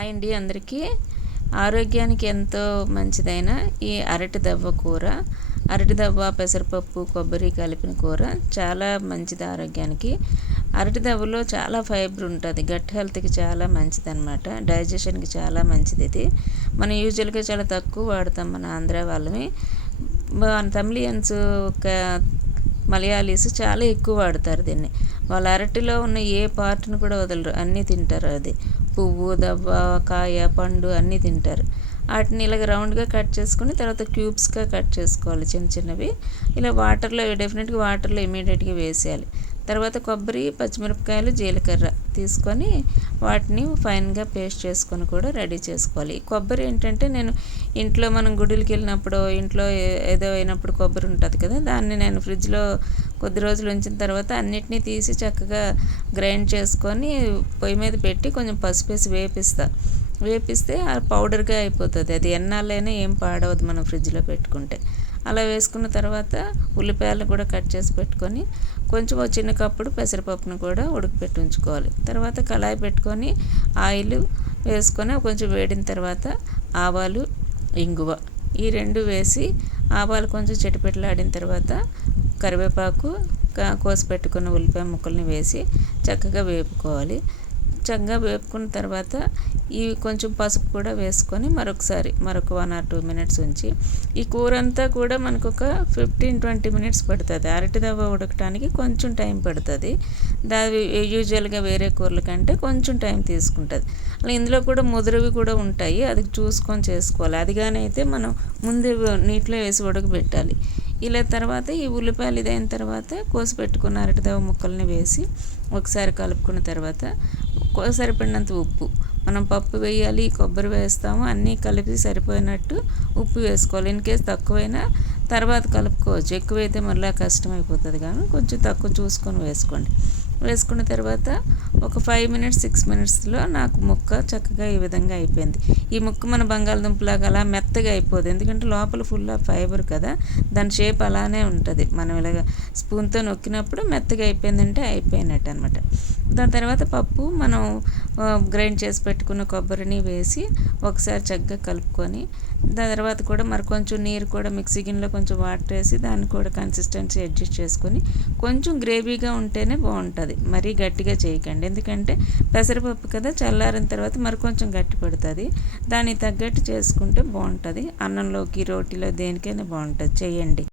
Hi అండి అందరికీ. ఆరోగ్యానికి ఎంతో మంచిదైన ఈ అరటి దవ్వ కూర, అరటి దవ్వ పెసరపప్పు కొబ్బరి కలిపిన కూర చాలా మంచిది ఆరోగ్యానికి. అరటి దవ్వలో చాలా ఫైబర్ ఉంటుంది, గట్ హెల్త్కి చాలా మంచిదన్నమాట, డైజెషన్కి చాలా మంచిది. ఇది మనం యూజువల్గా చాలా తక్కువ వాడతాం మన ఆంధ్ర వాళ్ళని. మన తమిళియన్స్ ఒక మలయాళీస్ చాలా ఎక్కువ వాడతారు దీన్ని. వాళ్ళ అరటిలో ఉన్న ఏ పార్ట్ని కూడా వదలరు, అన్నీ తింటారు. అది పువ్వు దవ్వ కాయ పండు అన్నీ తింటారు. వాటిని ఇలాగ రౌండ్గా కట్ చేసుకుని తర్వాత క్యూబ్స్గా కట్ చేసుకోవాలి, చిన్న చిన్నవి. ఇలా వాటర్లో డెఫినెట్గా వాటర్లో ఇమీడియట్గా వేసేయాలి. తర్వాత కొబ్బరి పచ్చిమిరపకాయలు జీలకర్ర తీసుకొని వాటిని ఫైన్గా పేస్ట్ చేసుకొని కూడా రెడీ చేసుకోవాలి. ఈ కొబ్బరి ఏంటంటే నేను ఇంట్లో మనం గుడికి వెళ్ళినప్పుడు ఇంట్లో ఏదో అయినప్పుడు కొబ్బరి ఉంటుంది కదా, దాన్ని నేను ఫ్రిడ్జ్లో కొద్ది రోజులు ఉంచిన తర్వాత అన్నిటినీ తీసి చక్కగా గ్రైండ్ చేసుకొని పొయ్యి మీద పెట్టి కొంచెం పసుపు వేసి వేపిస్తే ఆ పౌడర్గా అయిపోతుంది. అది ఎన్నాళ్ళైనా ఏం పాడవద్దు మనం ఫ్రిడ్జ్లో పెట్టుకుంటే. అలా వేసుకున్న తర్వాత ఉల్లిపాయలు కూడా కట్ చేసి పెట్టుకొని కొంచెం ఒక చిన్న కప్పుడు పెసరపప్పును కూడా ఉడకపెట్టి ఉంచుకోవాలి. తర్వాత కళాయి పెట్టుకొని ఆయిల్ వేసుకొని కొంచెం వేడిన తర్వాత ఆవాలు ఇంగువ ఈ రెండు వేసి ఆవాలు కొంచెం చిటపెటలాడిన తర్వాత కరివేపాకు కోసి పెట్టుకున్న ఉల్లిపాయ ముక్కల్ని వేసి చక్కగా వేపుకోవాలి. చక్కగా వేపుకున్న తర్వాత ఇవి కొంచెం పసుపు కూడా వేసుకొని మరొక 1 or 2 minutes ఉంచి ఈ కూర అంతా కూడా మనకు ఒక 15-20 minutes పడుతుంది. అరటి దవ్వ ఉడకటానికి కొంచెం టైం పడుతుంది. యూజువల్గా వేరే కూరల కంటే కొంచెం టైం తీసుకుంటుంది. అలా ఇందులో కూడా ముదురువి కూడా ఉంటాయి, అది చూసుకొని చేసుకోవాలి. అదిగానైతే మనం ముందే నీటిలో వేసి ఉడకబెట్టాలి. ఇలా తర్వాత ఈ ఉల్లిపాయలు ఇదైన తర్వాత కోసి పెట్టుకున్న అరటి దవ్వ ముక్కల్ని వేసి ఒకసారి కలుపుకున్న తర్వాత సరిపడినంత ఉప్పు, మనం పప్పు వేయాలి కొబ్బరి వేస్తాము, అన్నీ కలిపి సరిపోయినట్టు ఉప్పు వేసుకోవాలి. ఇన్ కేసు తక్కువైనా తర్వాత కలుపుకోవచ్చు, ఎక్కువైతే మళ్ళీ కష్టమైపోతుంది కానీ కొంచెం తక్కువ చూసుకొని వేసుకోండి. వేసుకున్న తర్వాత ఒక 5-6 minutesలో నాకు ముక్క చక్కగా ఈ విధంగా అయిపోయింది. ఈ ముక్క మన బంగాళదుంపలాగా అలా మెత్తగా అయిపోదు, ఎందుకంటే లోపల ఫుల్ ఆఫ్ ఫైబర్ కదా, దాని షేప్ అలానే ఉంటుంది. మనం ఇలాగ స్పూన్తో నొక్కినప్పుడు మెత్తగా అయిపోయిందంటే అయిపోయినట్టు అనమాట. దాని తర్వాత పప్పు మనం గ్రైండ్ చేసి పెట్టుకున్న కొబ్బరిని వేసి ఒకసారి చక్కగా కలుపుకొని దాని తర్వాత కూడా మరి కొంచెం నీరు కూడా మిక్సీ గిన్నెలో కొంచెం వాటర్ వేసి దాన్ని కూడా కన్సిస్టెన్సీ అడ్జస్ట్ చేసుకొని కొంచెం గ్రేవీగా ఉంటేనే బాగుంటుంది, మరీ గట్టిగా చేయకండి. ఎందుకంటే పెసరపప్పు కదా, చల్లారిన తర్వాత మరి కొంచెం గట్టి పడుతుంది. దానికి తగ్గట్టు చేసుకుంటే బాగుంటుంది. అన్నంలోకి రోటీలో దేనికైనా బాగుంటుంది, చేయండి.